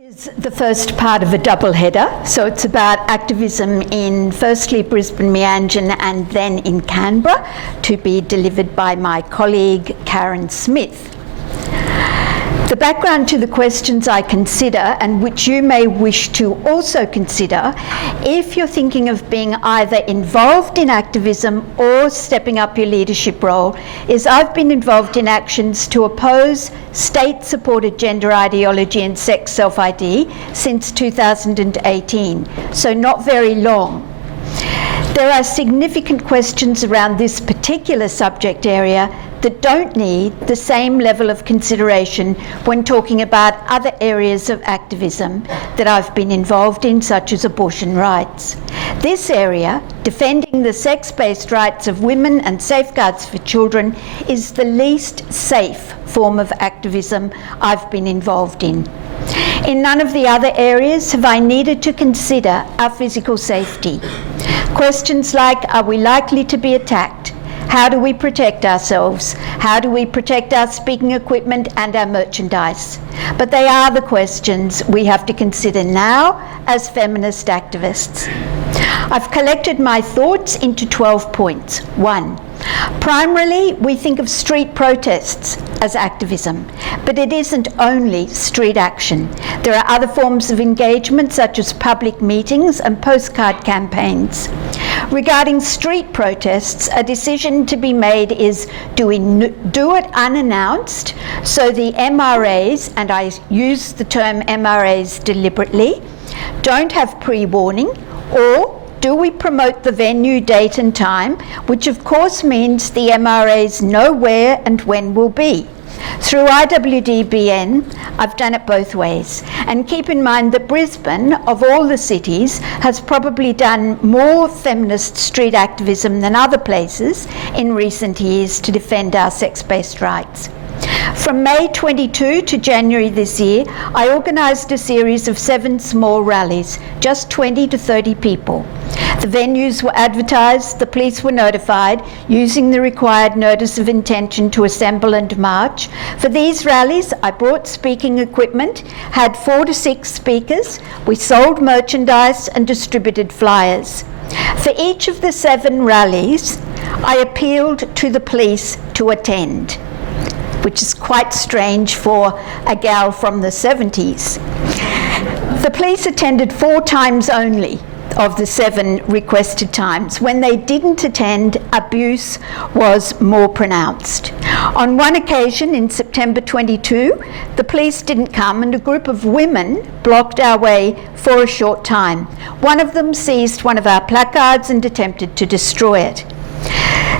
This is the first part of a double header, so it's about activism in firstly Brisbane, Meanjin and then in Canberra, to be delivered by my colleague Karen Smith. The background to the questions I consider, and which you may wish to also consider if you're thinking of being either involved in activism or stepping up your leadership role, is I've been involved in actions to oppose state-supported gender ideology and sex self-ID since 2018, so not very long. There are significant questions around this particular subject area that don't need the same level of consideration when talking about other areas of activism that I've been involved in, such as abortion rights. This area, defending the sex-based rights of women and safeguards for children, is the least safe form of activism I've been involved in. In none of the other areas have I needed to consider our physical safety. Questions like, are we likely to be attacked? How do we protect ourselves? How do we protect our speaking equipment and our merchandise? But they are the questions we have to consider now as feminist activists. I've collected my thoughts into 12 points. 1. Primarily, we think of street protests as activism, but it isn't only street action. There are other forms of engagement, such as public meetings and postcard campaigns. Regarding street protests, a decision to be made is, do we do it unannounced, so the MRAs, and I use the term MRAs deliberately, don't have pre-warning, or do we promote the venue, date and time, which of course means the MRAs know where and when will be. Through IWDBN, I've done it both ways. And keep in mind that Brisbane, of all the cities, has probably done more feminist street activism than other places in recent years to defend our sex-based rights. From May 22 to January this year, I organised a series of 7 small rallies, just 20 to 30 people. The venues were advertised, the police were notified, using the required notice of intention to assemble and march. For these rallies, I brought speaking equipment, had 4 to 6 speakers, we sold merchandise and distributed flyers. For each of the 7 rallies, I appealed to the police to attend, which is quite strange for a gal from the 70s. The police attended 4 times only of the 7 requested times. When they didn't attend, abuse was more pronounced. On one occasion in September 22, the police didn't come and a group of women blocked our way for a short time. One of them seized one of our placards and attempted to destroy it.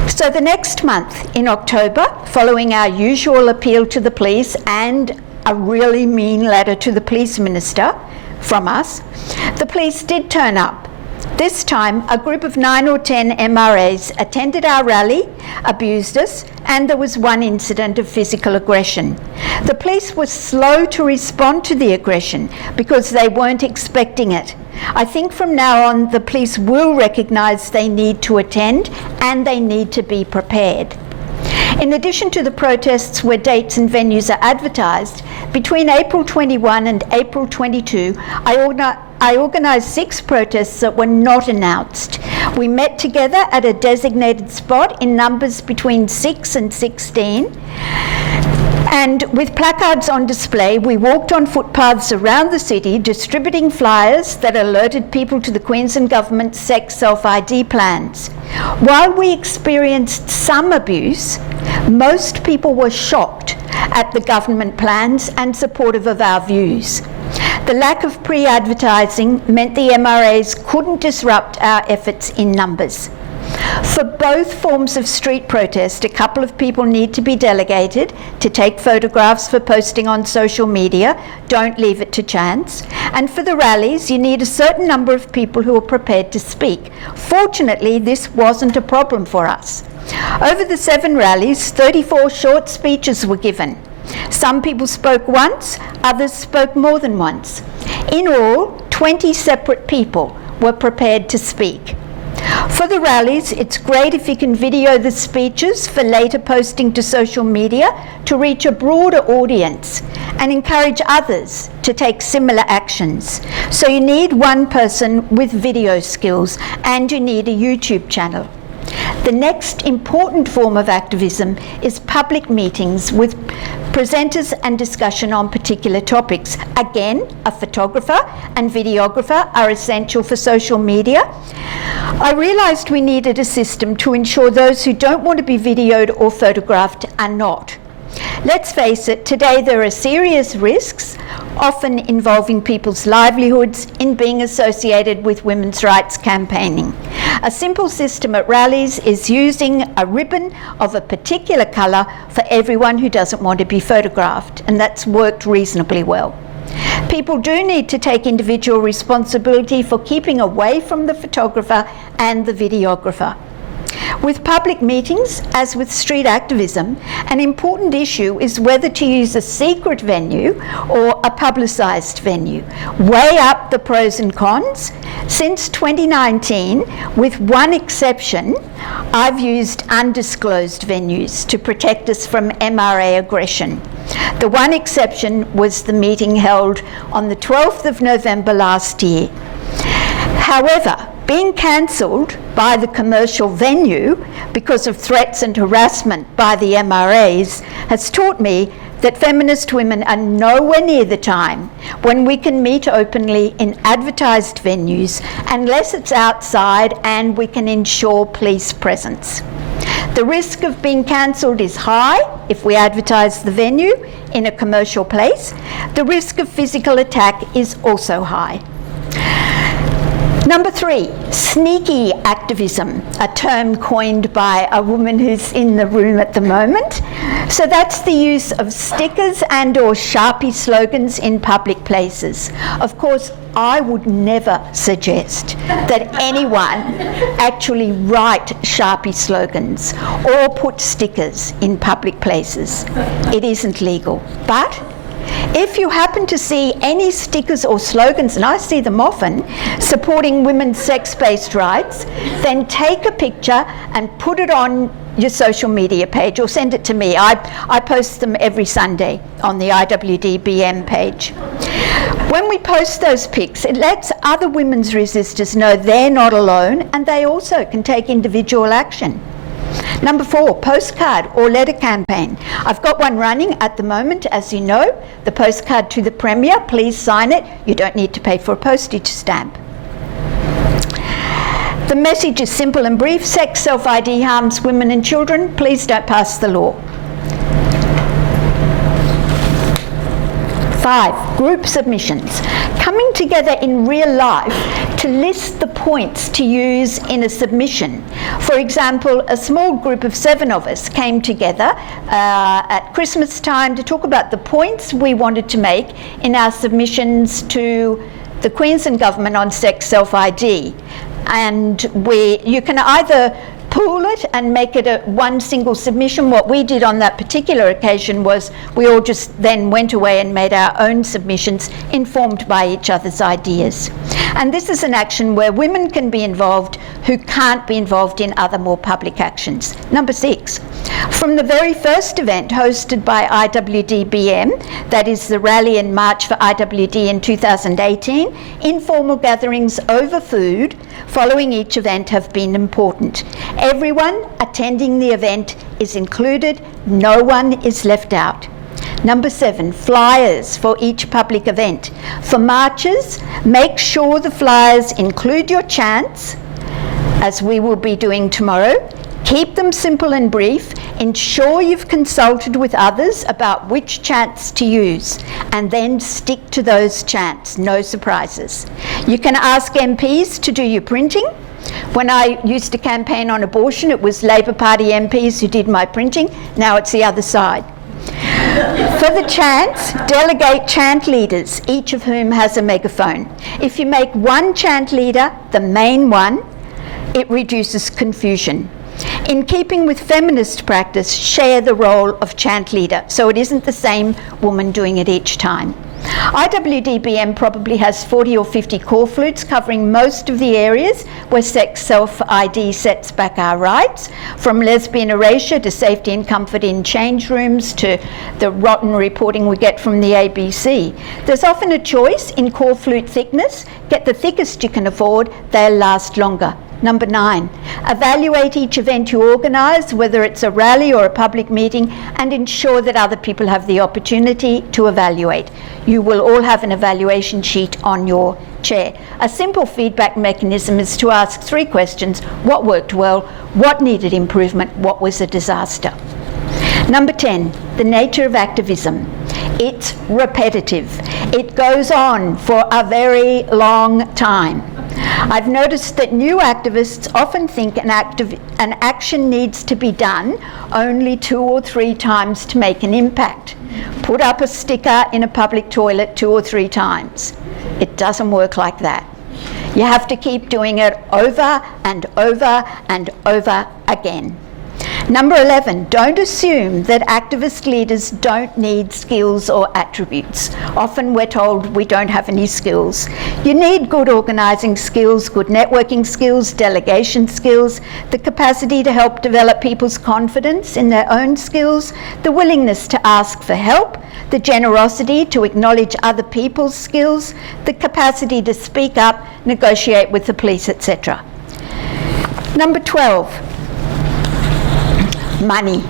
So the next month, in October, following our usual appeal to the police and a really mean letter to the police minister from us, the police did turn up. This time, a group of 9 or 10 MRAs attended our rally, abused us, and there was one incident of physical aggression. The police were slow to respond to the aggression because they weren't expecting it. I think from now on, the police will recognise they need to attend and they need to be prepared. In addition to the protests where dates and venues are advertised, between April 21 and April 22, I organised 6 protests that were not announced. We met together at a designated spot in numbers between 6 and 16. And with placards on display, we walked on footpaths around the city distributing flyers that alerted people to the Queensland Government's sex self-ID plans. While we experienced some abuse, most people were shocked at the government plans and supportive of our views. The lack of pre-advertising meant the MRAs couldn't disrupt our efforts in numbers. For both forms of street protest, a couple of people need to be delegated to take photographs for posting on social media. Don't leave it to chance. And for the rallies, you need a certain number of people who are prepared to speak. Fortunately, this wasn't a problem for us. Over the 7 rallies, 34 short speeches were given. Some people spoke once, others spoke more than once. In all, 20 separate people were prepared to speak. For the rallies, it's great if you can video the speeches for later posting to social media to reach a broader audience and encourage others to take similar actions. So you need one person with video skills and you need a YouTube channel. The next important form of activism is public meetings with presenters and discussion on particular topics. Again, a photographer and videographer are essential for social media. I realised we needed a system to ensure those who don't want to be videoed or photographed are not. Let's face it, today there are serious risks, often involving people's livelihoods, in being associated with women's rights campaigning. A simple system at rallies is using a ribbon of a particular colour for everyone who doesn't want to be photographed, and that's worked reasonably well. People do need to take individual responsibility for keeping away from the photographer and the videographer. With public meetings, as with street activism, an important issue is whether to use a secret venue or a publicised venue. Weigh up the pros and cons. Since 2019, with one exception, I've used undisclosed venues to protect us from MRA aggression. The one exception was the meeting held on the 12th of November last year. However, being cancelled by the commercial venue because of threats and harassment by the MRAs has taught me that feminist women are nowhere near the time when we can meet openly in advertised venues unless it's outside and we can ensure police presence. The risk of being cancelled is high if we advertise the venue in a commercial place. The risk of physical attack is also high. Number 3, sneaky activism, a term coined by a woman who's in the room at the moment. So that's the use of stickers and or Sharpie slogans in public places. Of course, I would never suggest that anyone actually write Sharpie slogans or put stickers in public places. It isn't legal. But if you happen to see any stickers or slogans, and I see them often, supporting women's sex-based rights, then take a picture and put it on your social media page or send it to me. I post them every Sunday on the IWDBM page. When we post those pics, it lets other women's resistors know they're not alone and they also can take individual action. Number 4, postcard or letter campaign. I've got one running at the moment, as you know, the postcard to the Premier. Please sign it. You don't need to pay for a postage stamp. The message is simple and brief. Sex self-ID harms women and children. Please don't pass the law. 5, group submissions. Coming together in real life to list the points to use in a submission. For example, a small group of 7 of us came together at Christmas time to talk about the points we wanted to make in our submissions to the Queensland Government on sex self-ID. And you can either pool it and make it a one single submission. What we did on that particular occasion was we all just then went away and made our own submissions informed by each other's ideas. And this is an action where women can be involved who can't be involved in other more public actions. Number 6, from the very first event hosted by IWDBM, that is the rally and march for IWD in 2018, informal gatherings over food following each event have been important. Everyone attending the event is included, no one is left out. Number 7, flyers for each public event. For marches, make sure the flyers include your chants, as we will be doing tomorrow. Keep them simple and brief. Ensure you've consulted with others about which chants to use, and then stick to those chants, no surprises. You can ask MPs to do your printing. When I used to campaign on abortion, it was Labor Party MPs who did my printing. Now it's the other side. For the chants, delegate chant leaders, each of whom has a megaphone. If you make one chant leader the main one, it reduces confusion. In keeping with feminist practice, share the role of chant leader, so it isn't the same woman doing it each time. IWDBM probably has 40 or 50 call flutes covering most of the areas where sex self-ID sets back our rights, from lesbian erasure to safety and comfort in change rooms to the rotten reporting we get from the ABC. There's often a choice in call flute thickness. Get the thickest you can afford, they'll last longer. Number 9, evaluate each event you organise, whether it's a rally or a public meeting, and ensure that other people have the opportunity to evaluate. You will all have an evaluation sheet on your chair. A simple feedback mechanism is to ask 3 questions: what worked well, what needed improvement, what was a disaster. Number 10, the nature of activism. It's repetitive. It goes on for a very long time. I've noticed that new activists often think an action needs to be done only 2 or 3 times to make an impact. Put up a sticker in a public toilet 2 or 3 times. It doesn't work like that. You have to keep doing it over and over and over again. Number 11, don't assume that activist leaders don't need skills or attributes. Often we're told we don't have any skills. You need good organising skills, good networking skills, delegation skills, the capacity to help develop people's confidence in their own skills, the willingness to ask for help, the generosity to acknowledge other people's skills, the capacity to speak up, negotiate with the police, etc. Number 12, money.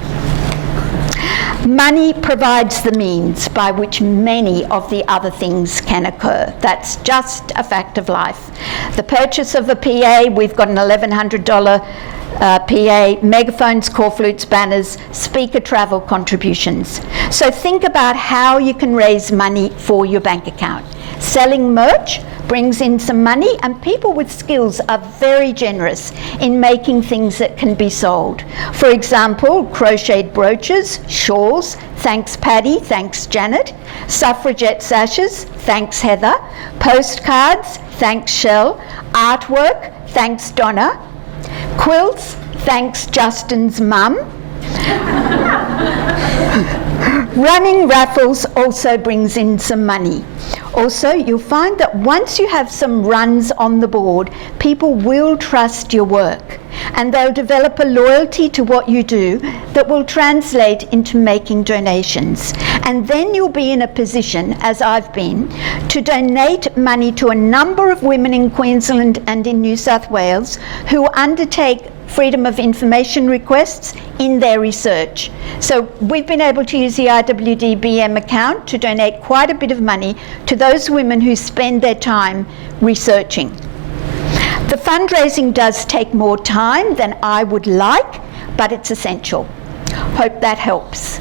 Money provides the means by which many of the other things can occur. That's just a fact of life. The purchase of a PA, we've got an $1,100 PA, megaphones, call flutes, banners, speaker travel contributions. So think about how you can raise money for your bank account. Selling merch brings in some money, and people with skills are very generous in making things that can be sold. For example, crocheted brooches, shawls, thanks Paddy, thanks Janet, suffragette sashes, thanks Heather, postcards, thanks Shell, artwork, thanks Donna, quilts, thanks Justin's mum. Running raffles also brings in some money. Also, you'll find that once you have some runs on the board, people will trust your work, and they'll develop a loyalty to what you do that will translate into making donations. And then you'll be in a position, as I've been, to donate money to a number of women in Queensland and in New South Wales who undertake freedom of information requests in their research. So we've been able to use the IWDBM account to donate quite a bit of money to those women who spend their time researching. The fundraising does take more time than I would like, but it's essential. Hope that helps.